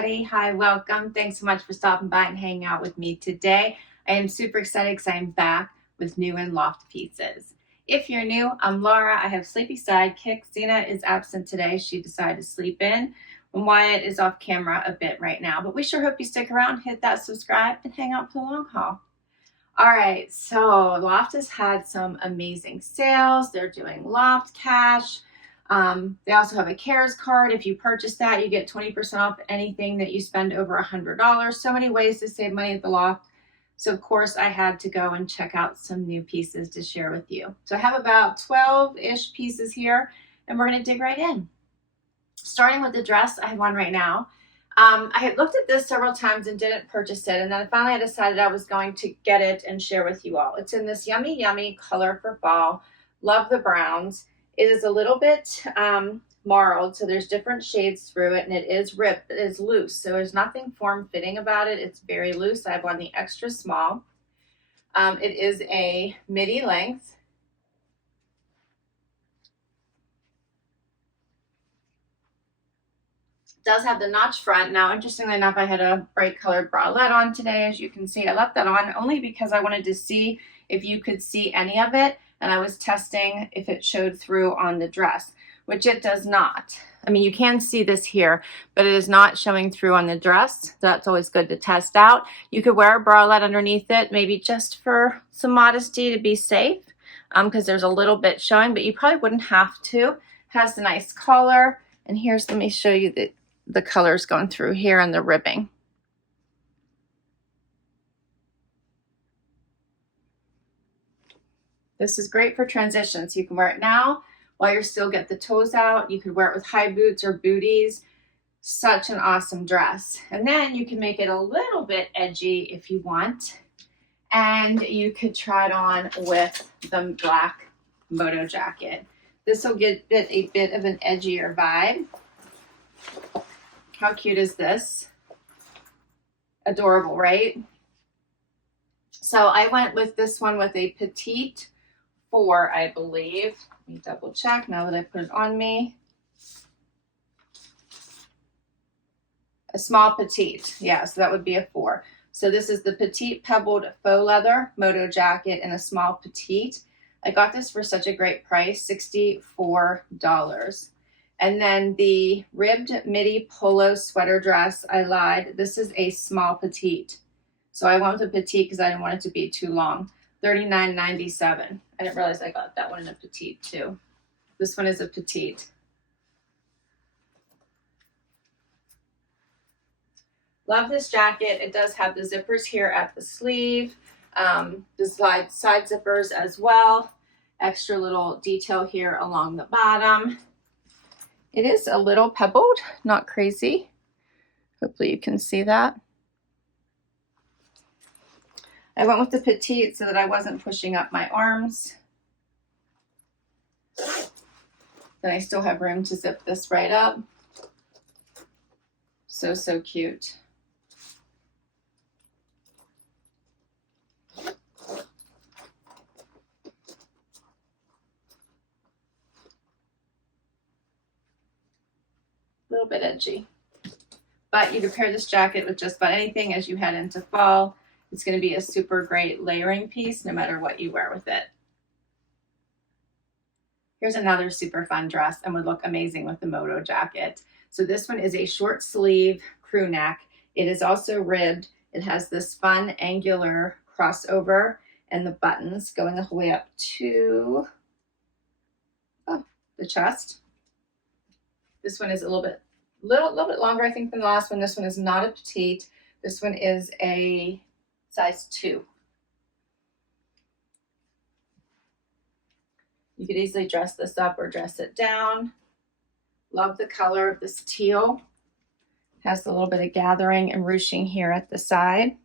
everybody. Hi, welcome. Thanks so much for stopping by and hanging out with me today. I am super excited because I'm back with new and Loft pieces. If you're new, I'm Laura. I have sleepy sidekick. Zena is absent today. She decided to sleep in. And Wyatt is off camera a bit right now, but we sure hope you stick around, hit that subscribe, and hang out for the long haul. All right, so Loft has had some amazing sales. They're doing Loft Cash. They also have a CARES card. If you purchase that, you get 20% off anything that you spend over $100. So many ways to save money at the Loft. So of course I had to go and check out some new pieces to share with you. So I have about 12-ish pieces here, and we're gonna dig right in. Starting with the dress, I have one right now. I had looked at this several times and didn't purchase it, and then finally I decided I was going to get it and share with you all. It's in this yummy, yummy color for fall. Love the browns. It is a little bit marled, so there's different shades through it, and it is ripped. It is loose, so there's nothing form-fitting about it. It's very loose. I have one the extra small. It is a midi length. Does have the notch front. Now, interestingly enough, I had a bright colored bralette on today. As you can see, I left that on only because I wanted to see if you could see any of it, and I was testing if it showed through on the dress, which it does not. I mean, you can see this here, but it is not showing through on the dress. So that's always good to test out. You could wear a bralette underneath it, maybe just for some modesty to be safe, because there's a little bit showing, but you probably wouldn't have to. It has a nice collar, and here's, let me show you the colors going through here and the ribbing. This is great for transitions. You can wear it now while you still get the toes out. You could wear it with high boots or booties. Such an awesome dress. And then you can make it a little bit edgy if you want. And you could try it on with the black Modo jacket. This will get a bit of an edgier vibe. How cute is this? Adorable, right? So I went with this one with a petite 4, I believe. Let me double check now that I put it on me. A small petite, yeah, so that would be a 4. So this is the petite pebbled faux leather Modo jacket in a small petite. I got this for such a great price, $64. And then the ribbed midi polo sweater dress, I lied. This is a small petite. So I went with a petite because I didn't want it to be too long. $39.97. I didn't realize I got that one in a petite too. This one is a petite. Love this jacket. It does have the zippers here at the sleeve. The side zippers as well. Extra little detail here along the bottom. It is a little pebbled, not crazy. Hopefully you can see that. I went with the petite so that I wasn't pushing up my arms. Then I still have room to zip this right up. So, so cute. A little bit edgy, but you could pair this jacket with just about anything as you head into fall. It's going to be a super great layering piece no matter what you wear with it. Here's another super fun dress and would look amazing with the Modo jacket. So this one is a short sleeve crew neck. It is also ribbed. It has this fun angular crossover and the buttons going all the way up to the chest. This one is a little bit longer, I think, than the last one. This one is not a petite. This one is a size 2. You could easily dress this up or dress it down. Love the color of this teal. Has a little bit of gathering and ruching here at the side.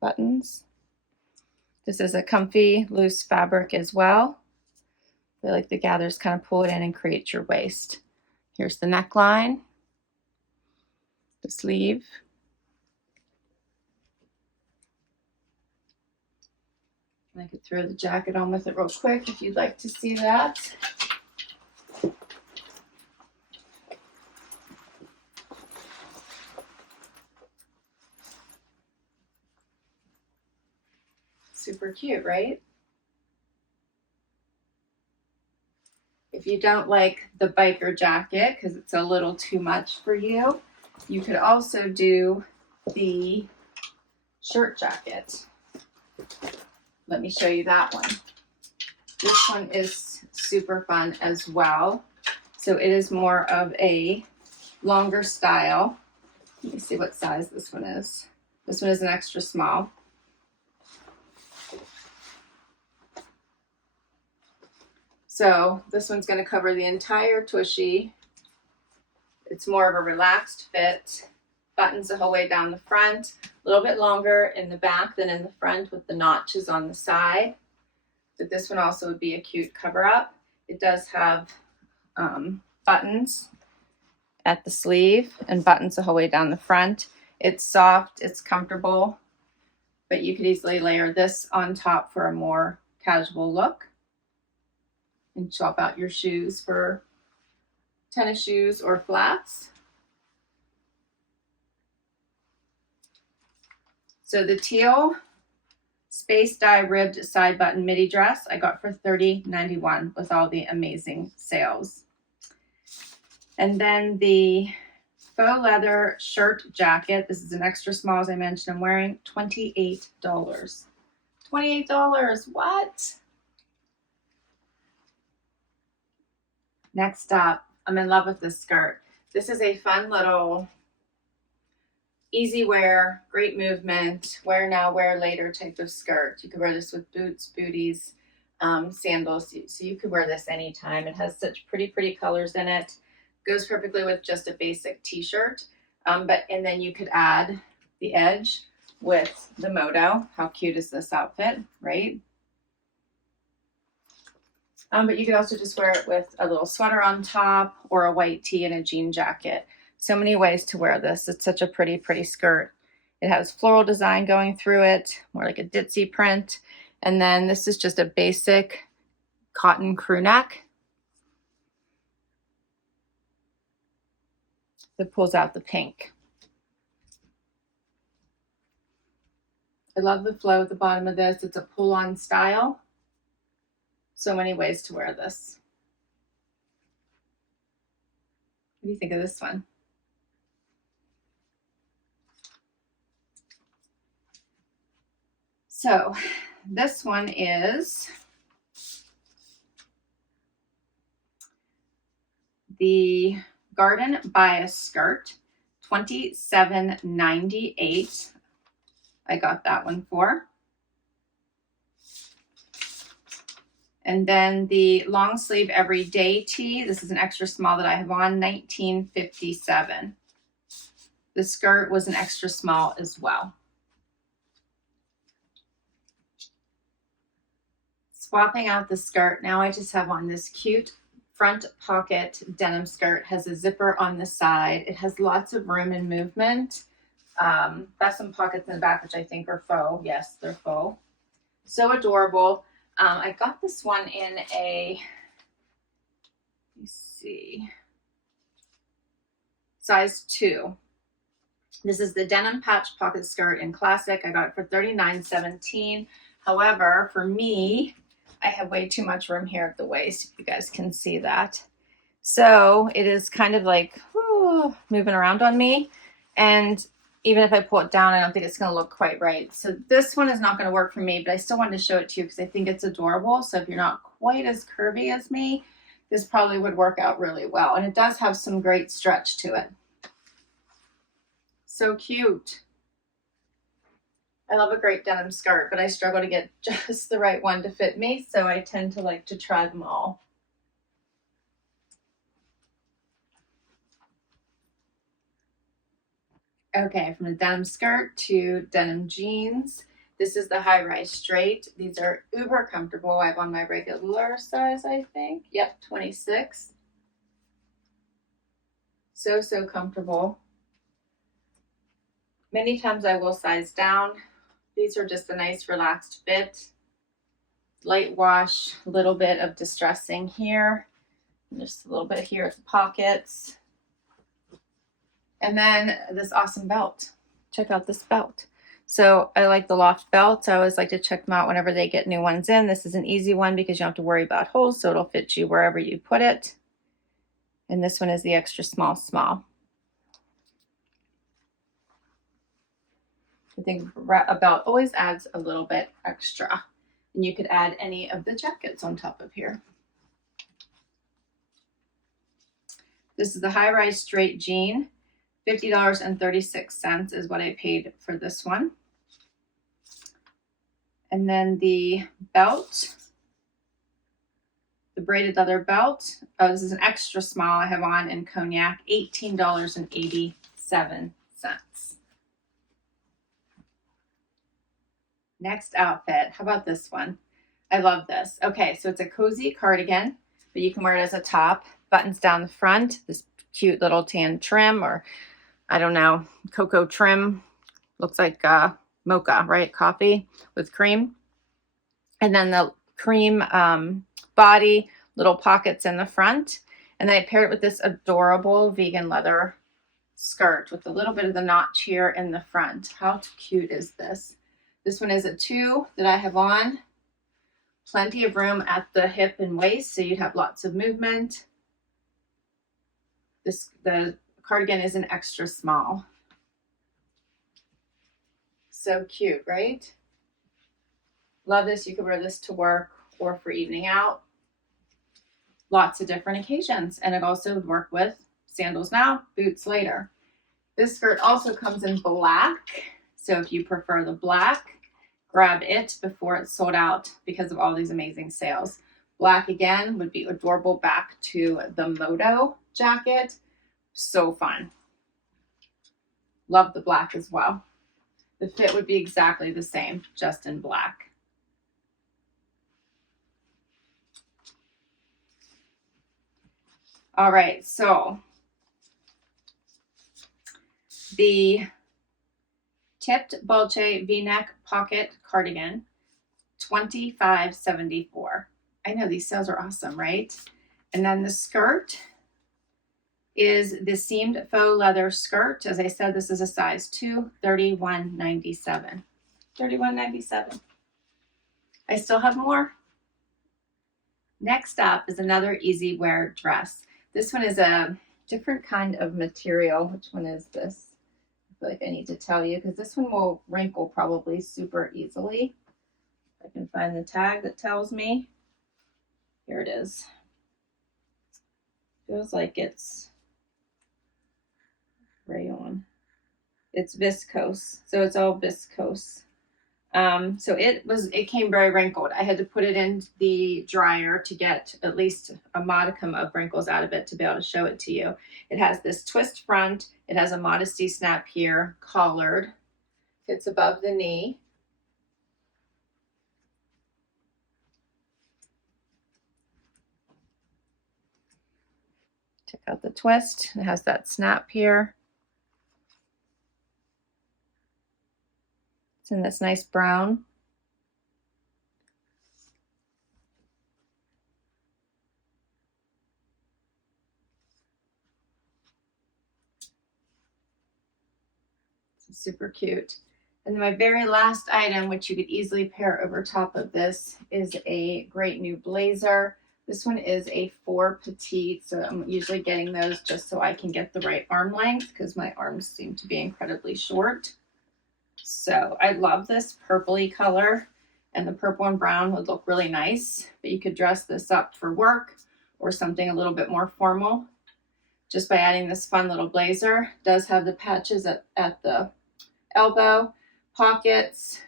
Buttons. This is a comfy, loose fabric as well. I like the gathers kind of pull it in and create your waist. Here's the neckline, the sleeve. And I could throw the jacket on with it real quick if you'd like to see that. Super cute, right? If you don't like the biker jacket because it's a little too much for you, you could also do the shirt jacket. Let me show you that one. This one is super fun as well. So it is more of a longer style. Let me see what size this one is. This one is an extra small. So this one's going to cover the entire tushy. It's more of a relaxed fit. Buttons the whole way down the front. A little bit longer in the back than in the front with the notches on the side. But this one also would be a cute cover up. It does have buttons at the sleeve and buttons the whole way down the front. It's soft, it's comfortable, but you could easily layer this on top for a more casual look and swap out your shoes for tennis shoes or flats. So the teal space dye ribbed side button midi dress I got for $30.91 with all the amazing sales. And then the faux leather shirt jacket. This is an extra small, as I mentioned. I'm wearing $28. $28, what? Next up, I'm in love with this skirt. This is a fun little easy wear, great movement, wear now, wear later type of skirt. You could wear this with boots, booties, sandals. So you could wear this anytime. It has such pretty colors in it. Goes perfectly with just a basic t-shirt. And then you could add the edge with the Modo. How cute is this outfit, right? But you could also just wear it with a little sweater on top or a white tee and a jean jacket. So many ways to wear this. It's such a pretty skirt. It has floral design going through it, more like a ditzy print. And then this is just a basic cotton crew neck that pulls out the pink. I love the flow at the bottom of this. It's a pull-on style. So many ways to wear this. What do you think of this one? So this one is the Garden Bias skirt, $27.98. I got that one for. And then the long sleeve everyday tee. This is an extra small that I have on, $19.57. The skirt was an extra small as well. Swapping out the skirt, now I just have on this cute front pocket denim skirt. Has a zipper on the side. It has lots of room and movement. Got some pockets in the back, which I think are faux. Yes, they're faux. So adorable. I got this one in a, let me see, size 2. This is the denim patch pocket skirt in classic. I got it for $39.17. However, for me, I have way too much room here at the waist, if you guys can see that. So it is kind of like moving around on me. And even if I pull it down, I don't think it's going to look quite right. So this one is not going to work for me, but I still wanted to show it to you because I think it's adorable. So if you're not quite as curvy as me, this probably would work out really well. And it does have some great stretch to it. So cute. I love a great denim skirt, but I struggle to get just the right one to fit me. So I tend to like to try them all. Okay, from the denim skirt to denim jeans. This is the high-rise straight. These are uber comfortable. I have on my regular size, I think. Yep, 26. So comfortable. Many times I will size down. These are just a nice relaxed fit. Light wash, a little bit of distressing here. And just a little bit here at the pockets. And then this awesome belt. Check out this belt. So I like the Loft belts. I always like to check them out whenever they get new ones in. This is an easy one because you don't have to worry about holes, so it'll fit you wherever you put it. And this one is the extra small, small. I think a belt always adds a little bit extra. And you could add any of the jackets on top of here. This is the high-rise straight jean. $50.36 is what I paid for this one. And then the belt, the braided leather belt. Oh, this is an extra small I have on in cognac, $18.87. Next outfit, how about this one? I love this. Okay, so it's a cozy cardigan, but you can wear it as a top, buttons down the front, this cute little tan trim, or I don't know, cocoa trim. Looks like mocha, right? Coffee with cream. And then the cream body, little pockets in the front. And then I paired it with this adorable vegan leather skirt with a little bit of the notch here in the front. How cute is this? This one is a 2 that I have on. Plenty of room at the hip and waist, so you'd have lots of movement. The cardigan is an extra small. So cute, right? Love this. You could wear this to work or for evening out. Lots of different occasions. And it also would work with sandals now, boots later. This skirt also comes in black. So if you prefer the black, grab it before it's sold out because of all these amazing sales. Black again would be adorable back to the Modo jacket. So fun. Love the black as well. The fit would be exactly the same, just in black. All right, so the tipped bulge V-neck pocket cardigan, $25.74. I know these sales are awesome, right? And then the skirt is the seamed faux leather skirt. As I said, this is a size 2, $31.97. $31.97. I still have more. Next up is another easy wear dress. This one is a different kind of material. Which one is this? I feel like I need to tell you because this one will wrinkle probably super easily. If I can find the tag that tells me. Here it is. Feels like it's rayon. It's viscose, so it's all viscose. So it came very wrinkled. I had to put it in the dryer to get at least a modicum of wrinkles out of it to be able to show it to you. It has this twist front. It has a modesty snap here, collared. It's above the knee. Check out the twist. It has that snap here. It's in this nice brown. It's super cute. And then my very last item, which you could easily pair over top of this, is a great new blazer. This one is a 4 petite, so I'm usually getting those just so I can get the right arm length because my arms seem to be incredibly short. So I love this purpley color, and the purple and brown would look really nice, but you could dress this up for work or something a little bit more formal just by adding this fun little blazer. It does have the patches at the elbow, pockets.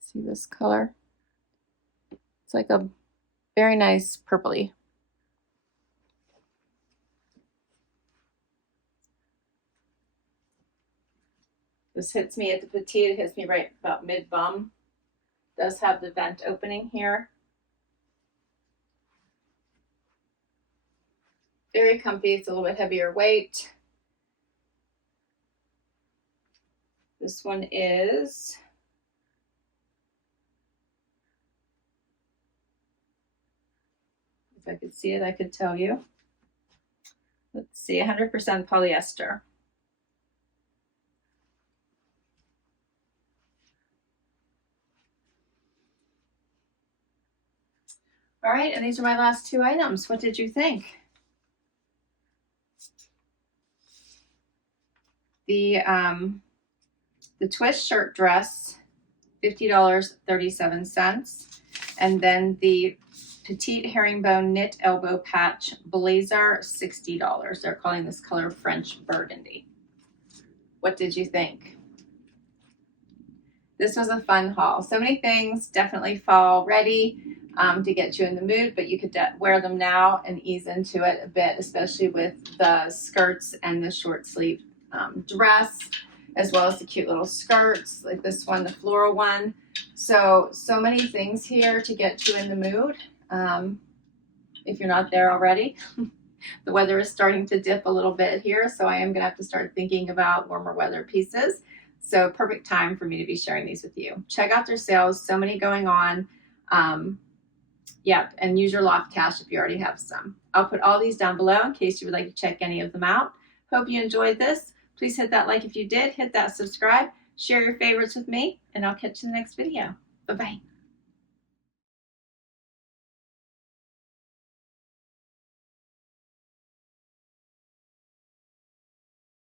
See this color? It's like a very nice purpley. This hits me at the petite. It hits me right about mid-bum. Does have the vent opening here. Very comfy. It's a little bit heavier weight. This one is if I could see it, I could tell you. Let's see, 100% polyester. All right, and these are my last two items. What did you think? The twist shirt dress, $50.37. And then the petite herringbone knit elbow patch blazer, $60. They're calling this color French burgundy. What did you think? This was a fun haul. So many things, definitely fall ready to get you in the mood, but you could wear them now and ease into it a bit, especially with the skirts and the short sleeve dress, as well as the cute little skirts like this one, the floral one. So many things here to get you in the mood if you're not there already. The weather is starting to dip a little bit here, so I am gonna have to start thinking about warmer weather pieces. So perfect time for me to be sharing these with you. Check out their sales, so many going on. Yeah, and use your Loft cash if you already have some. I'll put all these down below in case you would like to check any of them out. Hope you enjoyed this. Please hit that like if you did, hit that subscribe, share your favorites with me, and I'll catch you in the next video. Bye-bye.